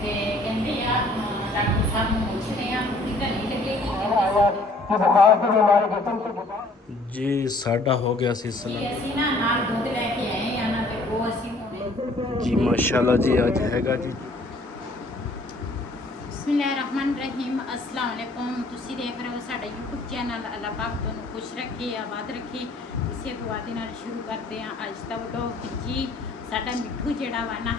ਤੇ ਕਹਿੰਦੇ ਆ ਡਾਕਟਰ ਸਾਹਿਬ ਨੂੰ ਪੁੱਛਦੇ ਆ ਕਿ ਘਣੀ ਲੱਗੇਗੀ ਜੀ ਸਾਡਾ ਹੋ ਗਿਆ ਸੀ ਜੀ ਸਲਾਮ ਅਸੀਂ ਨਾ ਨਾਲ ਦੁੱਧ ਲੈ ਕੇ ਆਏ ਆ ਨਾ ਤੇ ਉਹ ਅਸੀਂ ਹੁਣੇ ਜੀ ਮਾਸ਼ਾਅੱਲਾ ਜੀ ਅੱਜ ਹੈਗਾ ਜੀ ਬਿਸਮਿल्लाहिर्रहमानिर्रहीम अस्सलाम वालेकुम। ਤੁਸੀਂ ਦੇਖ ਰਹੇ ਹੋ ਸਾਡਾ YouTube ਚੈਨਲ। ਅੱਲਾਹ ਪਾਕ ਤੁਹਾਨੂੰ ਖੁਸ਼ ਰੱਖੇ ਆਬਾਦ ਰੱਖੇ। ਇਸੇ ਦੁਆ ਦੇ ਨਾਲ ਸ਼ੁਰੂ ਕਰਦੇ ਆ ਅੱਜ ਦਾ ਵਲੌਗ। ਜੀ ਸਾਡਾ ਮਿੱਠੂ ਜਿਹੜਾ ਵਾ ਨਾ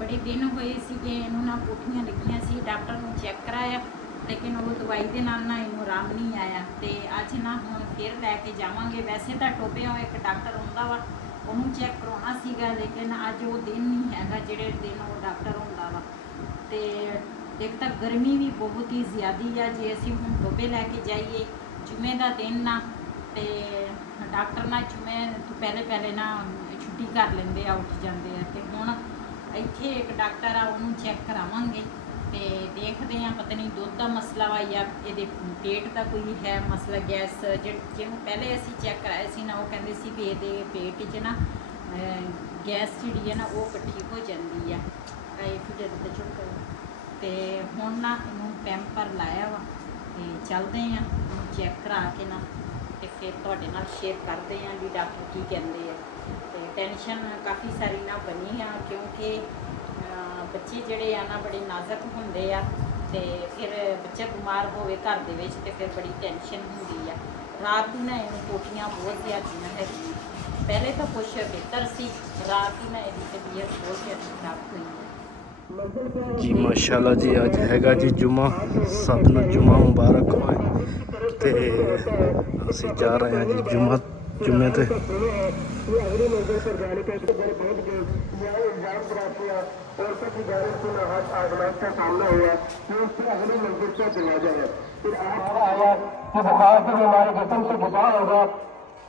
ਬੜੇ ਦਿਨ ਹੋਏ ਸੀਗੇ ਇਹਨੂੰ ਨਾ ਪੁੱਠੀਆਂ ਲੱਗੀਆਂ ਸੀ, ਡਾਕਟਰ ਨੂੰ ਚੈੱਕ ਕਰਾਇਆ ਲੇਕਿਨ ਉਹ ਦਵਾਈ ਦੇ ਨਾਲ ਨਾ ਇਹਨੂੰ ਆਰਾਮ ਨਹੀਂ ਆਇਆ ਤੇ ਅੱਜ ਨਾ ਹੁਣ ਫਿਰ ਲੈ ਕੇ ਜਾਵਾਂਗੇ। ਵੈਸੇ ਤਾਂ ਟੋਪਿਆਂ ਹੋਇਆ ਇੱਕ ਡਾਕਟਰ ਹੁੰਦਾ ਵਾ ਉਹਨੂੰ ਚੈੱਕ ਕਰਾਉਣਾ ਸੀਗਾ ਲੇਕਿਨ ਅੱਜ ਉਹ ਦਿਨ ਨਹੀਂ ਹੈਗਾ ਜਿਹੜੇ ਦਿਨ ਉਹ ਡਾਕਟਰ ਹੁੰਦਾ ਵਾ। ਤੇ ਇੱਕ ਤਾਂ ਗਰਮੀ ਵੀ ਬਹੁਤ ਹੀ ਜ਼ਿਆਦੀ ਆ। ਜੇ ਅਸੀਂ ਹੁਣ ਟੋਪੇ ਲੈ ਕੇ ਜਾਈਏ ਜੁਮੇ ਦਾ ਦਿਨ ਨਾ ਤੇ ਡਾਕਟਰ ਨਾ ਜੁਮੇ ਤੋਂ ਪਹਿਲੇ ਨਾ ਛੁੱਟੀ ਕਰ ਲੈਂਦੇ ਆ, ਉੱਠ ਜਾਂਦੇ ਆ। ਤੇ ਹੁਣ ਇੱਥੇ ਇੱਕ ਡਾਕਟਰ ਆ ਉਹਨੂੰ ਚੈੱਕ ਕਰਾਵਾਂਗੇ ਤੇ ਦੇਖਦੇ ਆ ਪਤਾ ਨਹੀਂ ਦੁੱਧ ਦਾ ਮਸਲਾ ਵਾ ਜਾਂ ਇਹਦੇ ਪੇਟ ਦਾ ਕੋਈ ਹੈ ਮਸਲਾ। ਗੈਸ ਜਿਹਨੂੰ ਪਹਿਲੇ ਅਸੀਂ ਚੈੱਕ ਕਰਾਇਆ ਸੀ ਨਾ ਉਹ ਕਹਿੰਦੇ ਸੀ ਵੀ ਇਹਦੇ ਪੇਟ 'ਚ ਨਾ ਗੈਸ ਜਿਹੜੀ ਹੈ ਨਾ ਉਹ ਇਕੱਠੀ ਹੋ ਜਾਂਦੀ ਆ ਫਿਰ ਤੇ ਹੁਣ ਨਾ ਇਹਨੂੰ ਪੈਂਪਰ ਲਾਇਆ ਵਾ ਤੇ ਚੱਲਦੇ ਆ ਉਹਨੂੰ ਚੈੱਕ ਕਰਾ ਕੇ ਨਾ ਤੇ ਫਿਰ ਤੁਹਾਡੇ ਨਾਲ ਸ਼ੇਅਰ ਕਰਦੇ ਆ ਵੀ ਡਾਕਟਰ ਕੀ ਕਹਿੰਦੇ ਆ। ਤੇ ਟੈਨਸ਼ਨ ਕਾਫੀ ਸਾਰੀ ਨਾ ਬਣੀ ਆ ਕਿਉਂਕਿ ਬੱਚੇ ਜਿਹੜੇ ਆ ਨਾ ਬੜੇ ਨਾਜ਼ੁਕ ਹੁੰਦੇ ਆ ਤੇ ਫਿਰ ਬੱਚਾ ਬਿਮਾਰ ਹੋਵੇ ਘਰ ਦੇ ਵਿੱਚ ਤੇ ਫਿਰ ਬੜੀ ਟੈਨਸ਼ਨ ਹੁੰਦੀ ਆ। ਰਾਤ ਨੂੰ ਨਾ ਇਹਨੂੰ ਪੋਟੀਆਂ ਬਹੁਤ ਜ਼ਿਆਦੀਆਂ ਹੈਗੀਆਂ, ਪਹਿਲੇ ਤਾਂ ਕੁਛ ਬਿਹਤਰ ਸੀ, ਰਾਤ ਨੂੰ ਨਾ ਇਹਦੀ ਤਬੀਅਤ ਬਹੁਤ ਜ਼ਿਆਦਾ ਖਰਾਬ ਹੋਈ ਹੈ। ਜੀ ਮਾਸ਼ਾਅੱਲਾ ਜੀ ਅੱਜ ਹੈਗਾ ਜੀ ਜੁਮਾ, ਸਭ ਨੂੰ ਜੁਮਾ ਮੁਬਾਰਕ ਹੋਏ ਤੇ ਅਸੀਂ ਜਾ ਰਹੇ ਹਾਂ ਜੀ ਜੁਮੇ ਤੇ।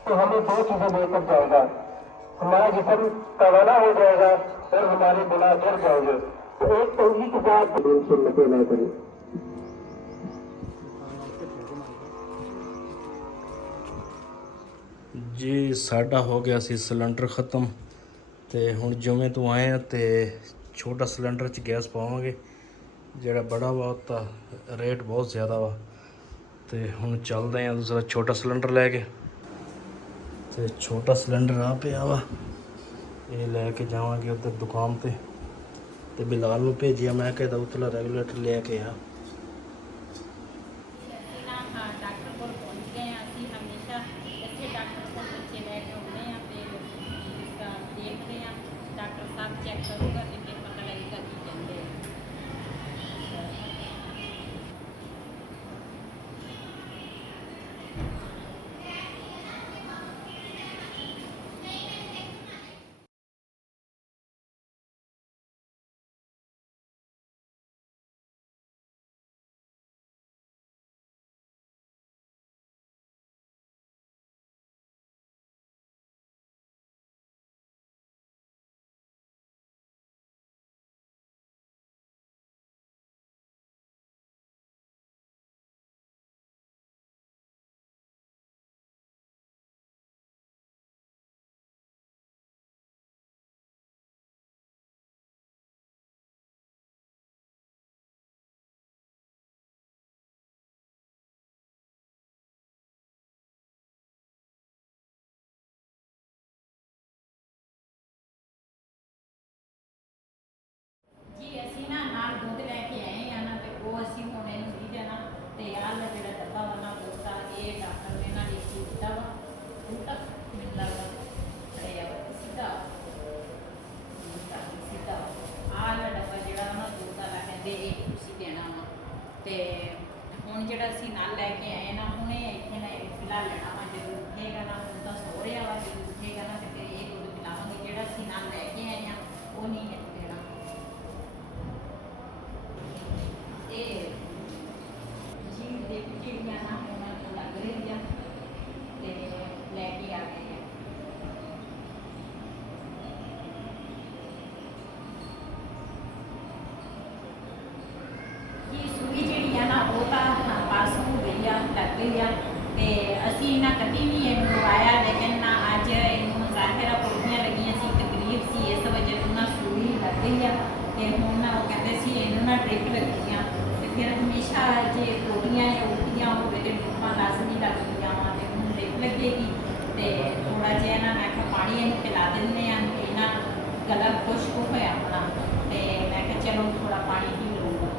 तो हमें दो चीजें लेकर जाएगा, हमारा जिसम तवाना हो जाएगा और हमारे गुनाह गिर जाएंगे। तो एक तौहीद के साथ सुन्नत ना करें। ਜੀ ਸਾਡਾ ਹੋ ਗਿਆ ਸੀ ਸਿਲੰਡਰ ਖ਼ਤਮ ਤੇ ਹੁਣ ਜੁਮੇ ਤੋਂ ਆਏ ਆ ਤੇ ਛੋਟਾ ਸਿਲੰਡਰ 'ਚ ਗੈਸ ਪਾਵਾਂਗੇ। ਜਿਹੜਾ ਬੜਾ ਵਾ ਤਾਂ ਰੇਟ ਬਹੁਤ ਜ਼ਿਆਦਾ ਵਾ ਤੇ ਹੁਣ ਚੱਲਦੇ ਆ ਦੂਸਰਾ ਛੋਟਾ ਸਿਲੰਡਰ ਲੈ ਕੇ। ਤੇ ਛੋਟਾ ਸਿਲੰਡਰ ਆ ਪਿਆ ਵਾ, ਇਹ ਲੈ ਕੇ ਜਾਵਾਂਗੇ ਉੱਧਰ ਦੁਕਾਨ ਤੇ ਬਿਲਾਲ ਨੂੰ ਭੇਜਿਆ, ਮੈਂ ਕਹਿੰਦਾ ਉਤਲਾ ਰੈਗੂਲੇਟਰ ਲੈ ਕੇ ਆ। ਡਾਕਟਰ ਕੋਲ ਪਹੁੰਚ ਗਏ ਆ। ਅਸੀਂ ਹਮੇਸ਼ਾ ਇੱਥੇ ਡਾਕਟਰ ਕੋਲ ਬੱਚੇ ਲੈ ਕੇ ਆਉਂਦੇ ਆ ਤੇ ਇਸਦਾ ਦੇਖਦੇ ਆ ਡਾਕਟਰ ਸਾਹਿਬ ਚੈੱਕ ਕਰੂਗਾ ਤੇ ਫਿਰ ਪਤਾ ਲੱਗੇਗਾ ਕੀ ਕਹਿੰਦੇ ਆ। ਜੀ ਅਸੀਂ ਨਾ ਨਾਲ ਦੁੱਧ ਲੈ ਕੇ ਆਏ ਆ ਨਾ ਤੇ ਉਹ ਅਸੀਂ ਹੁਣ ਇਹਨੂੰ ਨਹੀਂ ਦੇਣਾ ਤੇ ਆਹ ਜਿਹੜਾ ਡੱਬਾ ਵਾ ਨਾ ਦੁੱਧ ਦਾ ਇਹ ਡਾਕਟਰ ਨੇ ਨਾ ਲਿਖ ਕੇ ਦਿੱਤਾ ਵਾ। ਹੁਣ ਤੱਕ ਮੈਨੂੰ ਲੱਗਦਾ ਇਹ ਸਿੱਧਾ ਆਹ ਡੱਬਾ ਜਿਹੜਾ ਨਾ ਦੁੱਧ ਦਾ ਕਹਿੰਦੇ ਇਹ ਤੁਸੀਂ ਦੇਣਾ ਵਾ। ਤੇ ਹੁਣ ਜਿਹੜਾ ਅਸੀਂ ਨਾਲ ਲੈ ਕੇ ਆਏ ਨਾ ਹੁਣ ਇਹ ਇੱਥੇ ਨਾ ਪਿਲਾ ਲੈਣਾ ਵਾ। ਜਦੋਂ ਉੱਠੇਗਾ ਨਾ ਹੁਣ ਤਾਂ ਸੋ ਰਿਹਾ ਵਾ, ਜਦੋਂ ਉੱਠੇਗਾ ਨਾ ਤੇ ਫਿਰ ਇਹ ਦੁੱਧ ਪਿਲਾਵਾਂਗੇ। ਜਿਹੜਾ ਅਸੀਂ ਨਾਲ ਲੈ ਕੇ ਆਏ ਆ ਉਹ ਨਹੀਂ ਦੇਣਾ। ਇਹ ਜੀ ਦੇ ਜਿਹੜੀਆਂ ਨਾ ਉਹਨਾਂ ਨੂੰ ਲੱਗ ਰਹੀ ਆ ਤੇ ਲੈ ਕੇ ਆ ਗਏ ਆ। ਜੀ ਸੂਈ ਜਿਹੜੀ ਆ ਨਾ ਉਹ ਤਾਂ ਪਾਸ ਹੋ ਗਈ ਆ, ਲੱਗ ਗਈ ਆ ਤੇ ਅਸੀਂ ਇਹਨਾਂ ਕਦੀ ਵੀ ਇਹਨੂੰ ਲਵਾਇਆ ਲੇਕਿਨ ਨਾ ਅੱਜ ਇਹਨੂੰ ਜ਼ਾਹਿਰਾ ਪੋਟੀਆਂ ਲੱਗੀਆਂ ਸੀ, ਤਕਲੀਫ ਸੀ, ਇਸ ਵਜ੍ਹਾ ਤੋਂ ਨਾ ਸੂਈ ਲੱਗ ਗਈ ਆ ਤੇ ਹੁਣ ਨਾ ਉਹ ਕਹਿੰਦੇ ਸੀ ਇਹਨੂੰ ਨਾ ਡ੍ਰਿਪ ਲੱਗੀਆਂ ਤੇ ਫਿਰ ਹਮੇਸ਼ਾ ਜੇ ਪੋੜੀਆਂ ਜਾਂ ਉਲਟੀਆਂ ਹੋਵੇ ਤੇ ਡ੍ਰਿਪਾਂ ਲਾਜ਼ਮੀ ਲੱਗਦੀਆਂ ਵਾ ਤੇ ਹੁਣ ਡ੍ਰਿਪ ਲੱਗੇਗੀ ਤੇ ਥੋੜਾ ਜਿਹਾ ਨਾ ਮੈਂ ਕਿਹਾ ਪਾਣੀ ਇਹਨੂੰ ਪਿਲਾ ਦਿੰਦੇ ਆ ਇਹ ਨਾ ਗਲਾ ਖੁਸ਼ਕ ਹੋਇਆ ਆਪਣਾ ਤੇ ਮੈਂ ਕਿਹਾ ਚਲੋ ਥੋੜਾ ਪਾਣੀ ਪੀ ਲਊਗਾ।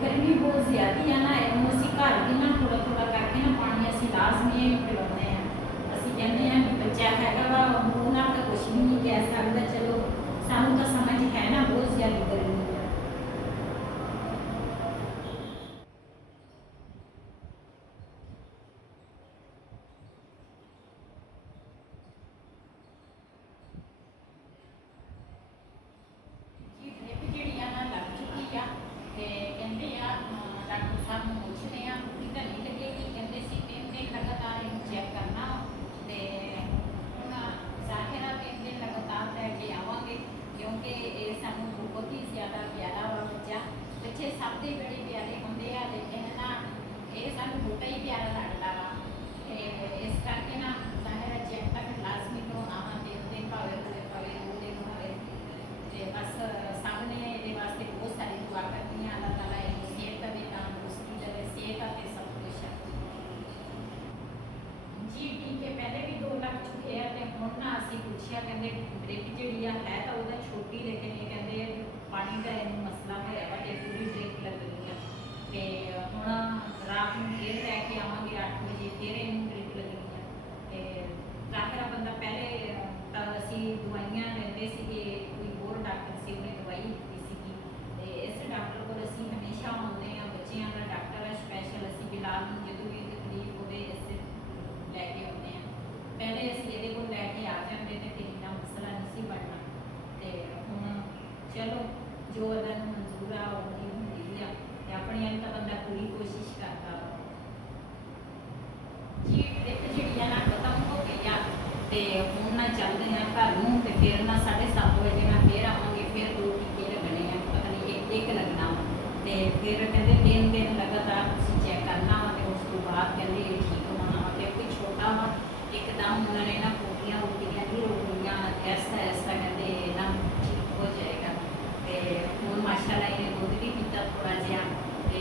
गर्मी बहुत ज़्यादा है ना ਇਹਨੂੰ ਅਸੀਂ ਘਰ ਵੀ ਨਾ ਥੋੜਾ ਥੋੜਾ ਕਰਕੇ ਨਾ ਪਾਣੀ ਅਸੀਂ ਲਾਜ਼ਮੀ ਪਿਲਾਉਂਦੇ ਆ। ਅਸੀਂ ਕਹਿੰਦੇ ਆ ਕਿ ਬੱਚਾ ਹੈਗਾ ਵਾ ਮੂੰਹ ਨਾਲ ਤਾਂ ਕੁਛ ਵੀ ਨਹੀਂ ਕਹਿ ਸਕਦਾ, ਚਲੋ ਸਾਨੂੰ ਤਾਂ ਸਮਝ ਹੈ ਨਾ ਬਹੁਤ ਜ਼ਿਆਦਾ ਗਰਮੀ ਹੈ। ਜੀ ਡ੍ਰਿਪ ਜਿਹੜੀ ਆ ਨਾ ਲੱਗ ਚੁੱਕੀ ਆ ਤੇ ਕਹਿੰਦੇ ਆ ਡਾਕਟਰ ਸਾਹਿਬ ਨੂੰ ਪੁੱਛਦੇ ਆ ਕਿ ਤਾਂ ਨਹੀਂ ਲੱਗੇਗੀ, ਕਹਿੰਦੇ ਸੀ 3 ਦਿਨ ਲਗਾਤਾਰ ਇਹਨੂੰ ਚੈੱਕ ਕਰਨਾ ਤੇ ਹੁਣ ਜ਼ਾਹਿਰਾ 3 ਦਿਨ ਲਗਾਤਾਰ ਲੈ ਕੇ ਆਵਾਂਗੇ ਕਿਉਂਕਿ ਇਹ ਸਾਨੂੰ ਬਹੁਤ ਹੀ ਜ਼ਿਆਦਾ ਪਿਆਰਾ ਵਾ ਬੱਚਾ। ਬੱਚੇ ਸਭ ਦੇ ਬੜੇ ਪਿਆਰੇ ਹੁੰਦੇ ਆ ਲੇਕਿਨ ਨਾ ਇਹ ਸਾਨੂੰ ਬਹੁਤਾ ਹੀ ਪਿਆਰਾ ਲੱਗਦਾ ਵਾ ਤੇ ਇਸ ਕਰਕੇ ਨਾ ਜ਼ਾਹਿਰਾ ਚੈੱਕ ਤੱਕ ਲਾਜ਼ਮੀ ਕਰਾਉਣਾ ਵਾ 3 ਦਿਨ ਭਾਵੇਂ 2 ਦਿਨ ਹੋਵੇ ਤੇ ਬਸ ਸਭ ਨੇ ਇਹਦੇ ਵਾਸਤੇ ਬਹੁਤ ਸਾਰੀ ਦੁਆ ਕਰਨੀ ਆ। ਅੱਲਾਹ ਤਾਲਾ ਇਹਨੂੰ ਸਿਹਤ ਦੇਵੇ, ਤੰਦਰੁਸਤੀ ਦੇਵੇ, ਸਿਹਤ ਅਤੇ ਸਭ ਕੁਛ ਜੀ। ਟੀਕੇ ਪਹਿਲੇ ਵੀ 2 ਲੱਗ ਚੁੱਕੇ ਆ ਤੇ ਹੁਣ ਨਾ ਅਸੀਂ ਪੁੱਛਿਆ ਕਹਿੰਦੇ ਡ੍ਰਿਪ ਜਿਹੜੀ ਆ ਹੈ ਤਾਂ ਉਹਦਾ ਛੋਟੀ ਲੇਕਿਨ ਇਹ ਕਹਿੰਦੇ ਪਾਣੀ ਦਾ ਇਹਨੂੰ ਮਸਲਾ ਹੋਇਆ ਵਾ ਤੇ ਪੂਰੀ ਡ੍ਰਿਪ ਲੱਗਣੀ ਆ ਤੇ ਹੁਣ ਰਾਤ ਨੂੰ ਫੇਰ ਲੈ ਕੇ ਆਵਾਂਗੇ 8 ਵਜੇ ਫੇਰ ਇਹਨੂੰ ਡ੍ਰਿਪ ਲੱਗਣੀ ਆ ਤੇ ਜ਼ਾਹਿਰਾ ਬੰਦਾ ਪਹਿਲੇ ਤਾਂ ਅਸੀਂ ਦਵਾਈਆਂ ਲੈਂਦੇ ਸੀਗੇ, ਕੋਈ ਹੋਰ ਡਾਕਟਰ ਸੀ ਉਹਨੇ ਦਵਾਈ ਦਿੱਤੀ ਸੀਗੀ ਤੇ ਇਸ ਡਾਕਟਰ ਕੋਲ ਅਸੀਂ ਹਮੇਸ਼ਾ ਆਉਂਦੇ ਆ। ਬੱਚਿਆਂ ਦਾ ਡਾਕਟਰ ਹੈ ਸਪੈਸ਼ਲ, ਅਸੀਂ ਬਿਲਾਲ ਨੂੰ ਜਦੋਂ ਵੀ ਤਕਲੀਫ ਹੋਵੇ ਇਸੇ ਲੈ ਕੇ ਆਉਂਦੇ ਆ। ਪਹਿਲੇ ਅਸੀਂ ਇਹਦੇ ਕੋਲ ਲੈ ਕੇ ਆ ਜਾਂਦੇ ਤੇ ਫਿਰ ਇੰਨਾ ਮਸਲਾ ਨਹੀਂ ਸੀ ਬਣਨਾ ਤੇ ਹੁਣ ਚਲੋ ਜੋ ਅੱਲਾਹ ਨੂੰ ਮਨਜ਼ੂਰ ਆ ਉਹ ਹੀ ਹੁੰਦੀ ਆ ਤੇ ਆਪਣੀ ਤਾਂ ਬੰਦਾ ਪੂਰੀ ਕੋਸ਼ਿਸ਼ ਕਰਦਾ ਵਾ ਜੀ। ਡ੍ਰਿਪ ਜਿਹੜੀ ਆ ਨਾ ਖਤਮ ਹੋ ਗਈ ਆ ਤੇ ਹੁਣ ਨਾ ਚੱਲਦੇ ਆ ਘਰ ਨੂੰ ਤੇ ਫਿਰ ਨਾ 7:30 ਵਜੇ ਮੈਂ ਫੇਰ ਆਵਾਂਗੇ, ਫਿਰ 2 ਟੀਕੇ ਲੱਗਣੇ ਆ, ਪਤਾ ਨਹੀਂ ਇੱਕ ਲੱਗਣਾ ਤੇ ਫਿਰ ਕਹਿੰਦੇ 3 ਦਿਨ ਲਗਾਤਾਰ ਤੁਸੀਂ ਚੈੱਕ ਕਰਨਾ ਵਾ ਤੇ ਉਸ ਤੋਂ ਬਾਅਦ ਕਹਿੰਦੇ ਇਹ ਠੀਕ ਹੋਣਾ ਵਾ ਤੇ ਕੋਈ ਛੋਟਾ ਵਾ ਇੱਕਦਮ ਉਹਨਾਂ ਨੇ ਨਾ ਪੋਟੀਆਂ ਉਲਟੀਆਂ ਨਹੀਂ ਰੋਕਣੀਆਂ ਐਸਾ ਕਹਿੰਦੇ ਨਾ ਠੀਕ ਹੋ ਜਾਏਗਾ ਤੇ ਹੁਣ ਮਾਸ਼ਾਅੱਲਾ ਇਹਨੇ ਦੁੱਧ ਵੀ ਪੀਤਾ ਥੋੜਾ ਜਿਹਾ ਤੇ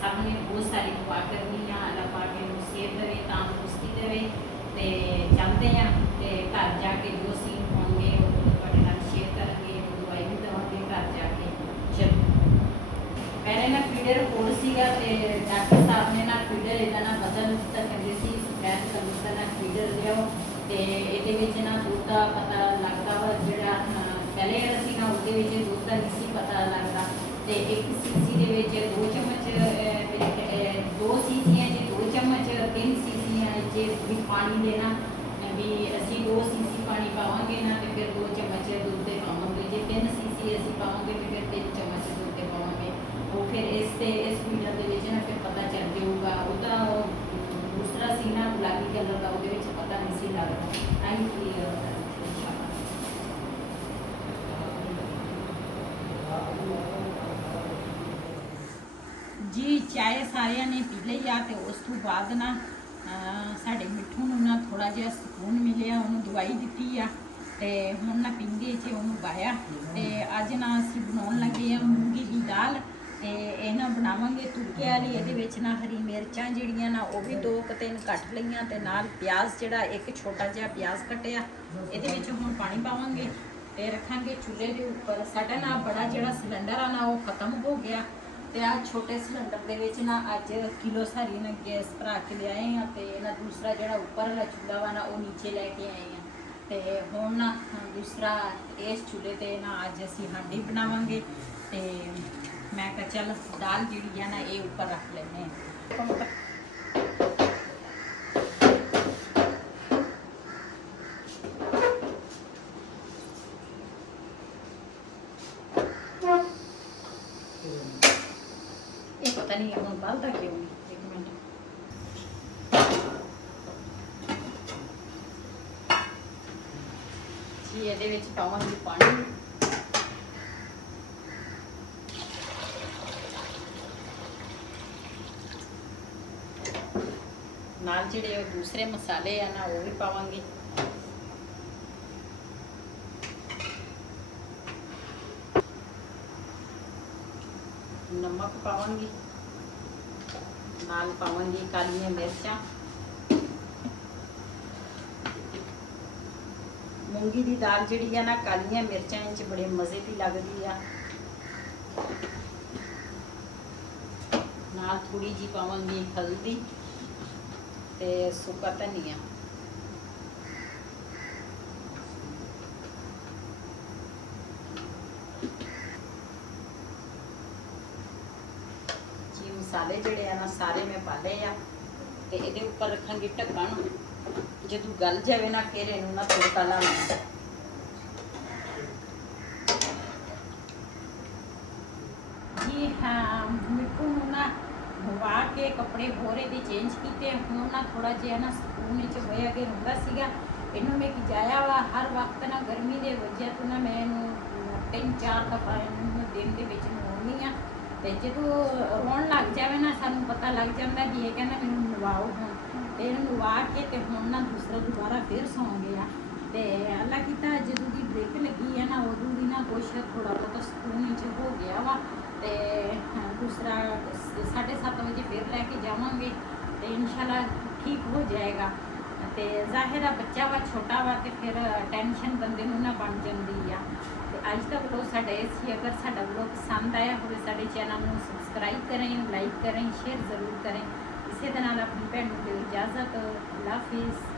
ਸਭ ਨੇ ਬਹੁਤ ਸਾਰੀ ਦੁਆ ਕਰਨੀ ਆ। ਅੱਲਾਹ ਪਾਕ ਇਹਨੂੰ ਸਿਹਤ ਦੇਵੇ, ਤੰਦਰੁਸਤੀ ਦੇਵੇ ਤੇ ਚੱਲਦੇ ਆ ਤੇ ਘਰ ਜਾ ਕੇ ਜੋ ਸੀਨ ਹੋਣਗੇ ਉਹ ਤੁਹਾਡੇ ਨਾਲ ਸ਼ੇਅਰ ਕਰਾਂਗੇ, ਦਵਾਈ ਵੀ ਦੇਵਾਂਗੇ ਘਰ ਜਾ ਕੇ। ਚਲੋ ਪਹਿਲੇ ਨਾ ਫੀਡਰ ਕੋਲ ਸੀਗਾ ਤੇ ਡਾਕਟਰ ਸਾਹਿਬ ਨੇ ਨਾ ਫੀਡਰ ਇਹਦਾ ਨਾ ਬਦਲ ਦਿੱਤਾ, ਕਹਿੰਦੇ ਸੀ ਸਪੈਸ਼ਲ ਕੰਪਨੀ ਦਾ ਫੀਡਰ ਲਿਆਓ ਤੇ ਇਹਦੇ ਵਿੱਚ ਨਾ ਦੁੱਧ ਦਾ ਪਤਾ ਲੱਗਦਾ ਵਾ ਜਿਹੜਾ ਪਹਿਲੇ ਵਾਲਾ ਸੀ ਨਾ ਉਹਦੇ ਵਿੱਚ ਦੁੱਧ ਦਾ ਨਹੀਂ ਸੀ ਪਤਾ ਲੱਗਦਾ ਤੇ 1 ਸੀਸੀ ਦੇ ਵਿੱਚ 2 ਚਮਚ 2 ਸੀਸੀਆਂ 'ਚ 2 ਚਮਚ 3 ਸੀਸੀਆਂ 'ਚ ਵੀ ਪਾਣੀ ਦੇਣਾ ਵੀ ਅਸੀਂ 2 ਸੀਸੀ ਪਾਣੀ ਪਾਵਾਂਗੇ ਨਾ ਤੇ ਫਿਰ 2 ਚਮਚ ਦੁੱਧ ਦੇ ਪਾਵਾਂਗੇ, ਜੇ 3 ਸੀਸੀ ਅਸੀਂ ਪਾਵਾਂਗੇ ਤੇ ਫਿਰ 3 ਚਮਚ ਦੁੱਧ ਦੇ ਪਾਵਾਂਗੇ। ਉਹ ਫਿਰ ਇਸ ਫੀਡਰ ਦੇ ਵਿੱਚ ਨਾ ਫਿਰ ਪਤਾ ਚੱਲ ਜਾਊਗਾ। ਉਹਦਾ ਦੂਸਰਾ ਸੀ ਨਾ ਗੁਲਾਬੀ ਕਲਰ ਦਾ, ਉਹਦੇ ਵਿੱਚ ਪਤਾ ਨਹੀਂ ਸੀ ਲੱਗਦਾ। ਆਈ ਕਲੀਅਰ ਜੀ। ਚਾਏ ਸਾਰਿਆਂ ਨੇ ਪੀ ਲਈ ਆ ਤੇ ਉਸ ਤੋਂ ਬਾਅਦ ਨਾ ਸਾਡੇ ਮਿੱਠੂ ਨੂੰ ਨਾ ਥੋੜਾ ਜਿਹਾ ਸਕੂਨ ਮਿਲਿਆ, ਉਹਨੂੰ ਦਵਾਈ ਦਿੱਤੀ ਆ ਤੇ ਹੁਣ ਨਾ ਪਿੰਗੇ 'ਚ ਉਹਨੂੰ ਪਾਇਆ ਤੇ ਅੱਜ ਨਾ ਅਸੀਂ ਬਣਾਉਣ ਲੱਗੇ ਆ ਮੂੰਗੀ ਦੀ ਦਾਲ ਤੇ ਇਹ ਨਾ ਬਣਾਵਾਂਗੇ ਤੁੜਕੇ ਵਾਲੀ। ਇਹਦੇ ਵਿੱਚ ਨਾ ਹਰੀ ਮਿਰਚਾਂ ਜਿਹੜੀਆਂ ਨਾ ਉਹ ਵੀ 2-3 ਕੱਟ ਲਈਆਂ ਤੇ ਨਾਲ ਪਿਆਜ਼ ਜਿਹੜਾ ਇੱਕ ਛੋਟਾ ਜਿਹਾ ਪਿਆਜ਼ ਕੱਟਿਆ। ਇਹਦੇ ਵਿੱਚ ਹੁਣ ਪਾਣੀ ਪਾਵਾਂਗੇ ਤੇ ਰੱਖਾਂਗੇ ਚੁੱਲ੍ਹੇ ਦੇ ਉੱਪਰ। ਸਾਡਾ ਨਾ ਬੜਾ ਜਿਹੜਾ ਸਿਲੰਡਰ ਆ ਨਾ ਉਹ ਖਤਮ ਹੋ ਗਿਆ ਤੇ ਆ ਛੋਟੇ ਸਿਲੰਡਰ ਦੇ ਵਿੱਚ ਨਾ ਅੱਜ ਕਿਲੋ ਸਾਰੀ ਨਾ ਗੈਸ ਭਰਾ ਕੇ ਲਿਆਏ ਆ ਤੇ ਨਾ ਦੂਸਰਾ ਜਿਹੜਾ ਉੱਪਰ ਵਾਲਾ ਚੁੱਲ੍ਹਾ ਵਾ ਨਾ ਉਹ ਨੀਚੇ ਲੈ ਕੇ ਆਏ ਆ ਤੇ ਹੁਣ ਨਾ ਦੂਸਰਾ ਇਸ ਚੁੱਲ੍ਹੇ ਤੇ ਨਾ ਅੱਜ ਅਸੀਂ ਹਾਂਡੀ ਬਣਾਵਾਂਗੇ ਤੇ ਮੈਂ ਕਿਹਾ ਚੱਲ ਦਾਲ ਜਿਹੜੀ ਆ ਨਾ ਇਹ ਉੱਪਰ ਰੱਖ ਲੈਂਦੇ ਆ। ਇਹ ਪਤਾ ਨਹੀਂ ਹੁਣ ਬਲਦਾ ਕਿਉਂ ਨਹੀਂ, 1 ਮਿੰਟ ਜੀ। ਇਹਦੇ ਵਿੱਚ ਪਾਵਾਂਗੇ ਪਾਣੀ ਨਾਲ ਜਿਹੜੇ ਉਹ ਦੂਸਰੇ ਮਸਾਲੇ ਆ ਨਾ ਉਹ ਵੀ ਪਾਵਾਂਗੇ। ਨਮਕ ਪਾਵਾਂਗੀ, ਨਾਲ ਪਾਵਾਂਗੀ ਕਾਲੀਆਂ ਮਿਰਚਾਂ। ਮੂੰਗੀ ਦੀ ਦਾਲ ਜਿਹੜੀ ਆ ਨਾ ਕਾਲੀਆਂ ਮਿਰਚਾਂ ਵਿੱਚ ਬੜੇ ਮਜ਼ੇ ਦੀ ਲੱਗਦੀ ਆ। ਨਾਲ ਥੋੜੀ ਜੀ ਪਾਵਾਂਗੀ ਹਲਦੀ ਤੇ ਸੁੱਕਾ ਧਨੀਆ। ਜੀ ਮਸਾਲੇ ਜਿਹੜੇ ਆ ਨਾ ਸਾਰੇ ਮੈਂ ਪਾ ਲਏ ਆ ਤੇ ਇਹਦੇ ਉੱਪਰ ਰੱਖਾਂਗੀ ਢੱਕਣ। ਜਦੋਂ ਗਲ ਜਾਵੇ ਨਾ ਫਿਰ ਇਹਨੂੰ ਨਾ ਤੜਕਾ ਲਾਵਾਂਗੇ। ਜੀ ਹਾਂ, ਮਿੱਠੂ ਨੂੰ ਨਾ ਧਵਾ ਕੇ ਕੱਪੜੇ ਹੋਰੇ ਦੇ ਚੇਂਜ ਕੀਤੇ। ਹੁਣ ਨਾ ਥੋੜਾ ਜਿਹਾ ਨਾ ਸਕੂਨ ਵਿੱਚ ਹੋਇਆ ਕਿ ਹੁੰਦਾ ਸੀਗਾ। ਇਹਨੂੰ ਮੈਂ ਜਾਇਆ ਵਾ ਹਰ ਵਕਤ ਨਾ ਗਰਮੀ ਦੇ ਵਜ੍ਹਾ ਤੋਂ ਨਾ ਮੈਂ ਇਹਨੂੰ 3-4 ਦਫਾ ਇਹਨੂੰ ਦਿਨ ਦੇ ਵਿੱਚ ਨਵਾਉਣੀ ਆ। ਤੇ ਜਦੋਂ ਰੋਣ ਲੱਗ ਜਾਵੇ ਨਾ ਸਾਨੂੰ ਪਤਾ ਲੱਗ ਜਾਂਦਾ ਵੀ ਇਹ ਕਹਿੰਦਾ ਮੈਨੂੰ ਨਵਾਓ ਹੁਣ। ਤੇ ਇਹਨੂੰ ਨਵਾ ਕੇ ਤੇ ਹੁਣ ਨਾ ਦੁਬਾਰਾ ਫਿਰ ਸੌਂ ਗਿਆ। ਤੇ ਅੱਲਾ ਕੀਤਾ ਜਦੋਂ ਦੀ ਬ੍ਰੇਕ ਲੱਗੀ ਹੈ ਨਾ ਉਦੋਂ ਦੀ ਨਾ ਕੁਛ ਥੋੜਾ ਬਹੁਤ ਸਕੂਨ ਵਿੱਚ ਹੋ ਗਿਆ ਵਾ। ਤੇ ਦੂਸਰਾ 7:30 ਵਜੇ ਫਿਰ ਲੈ ਕੇ ਜਾਵਾਂਗੇ ਤੇ ਇਨਸ਼ਾਅੱਲਾ ਠੀਕ ਹੋ ਜਾਏਗਾ। ਤੇ ਜ਼ਾਹਿਰ ਆ ਬੱਚਾ ਵਾ ਛੋਟਾ ਵਾ ਤੇ ਫਿਰ ਟੈਨਸ਼ਨ ਬੰਦੇ ਨੂੰ ਨਾ ਬਣ ਜਾਂਦੀ ਆ। ਤੇ ਅੱਜ ਦਾ ਵਲੋਗ ਸਾਡਾ ਇਹ ਸੀ। ਅਗਰ ਸਾਡਾ ਵਲੋਗ ਪਸੰਦ ਆਇਆ ਹੋਵੇ ਸਾਡੇ ਚੈਨਲ ਨੂੰ ਸਬਸਕ੍ਰਾਈਬ ਕरें, ਲਾਈਕ करें, शेयर ज़रूर करें। इसी तरह अपनी भैन को इजाज़त। अल्लाह हाफिज़।